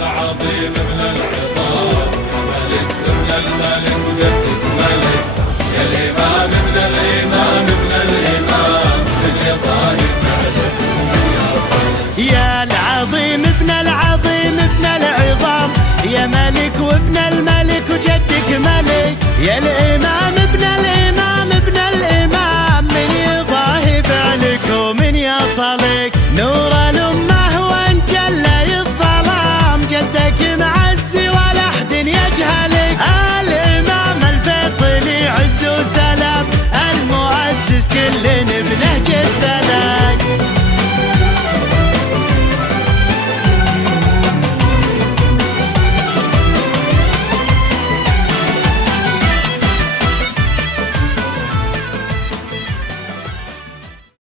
العظيم من العظام يا ملك من الملك وجدك ملك يا الإمام من الإمام من الإمام من ظاهر فعلك يا صالح يا العظيم ابن العظيم ابن العظام يا ملك وابن الملك وجدك ملك يا الإمام ابن الإمام ابن الإمام من يضاهي فعلك ومن يصلك نور الأمة وان جلى الظلام جدك معزي ولا أحد يجهلك الإمام الفيصلي عز وسلام المؤسس كل بنهج السلام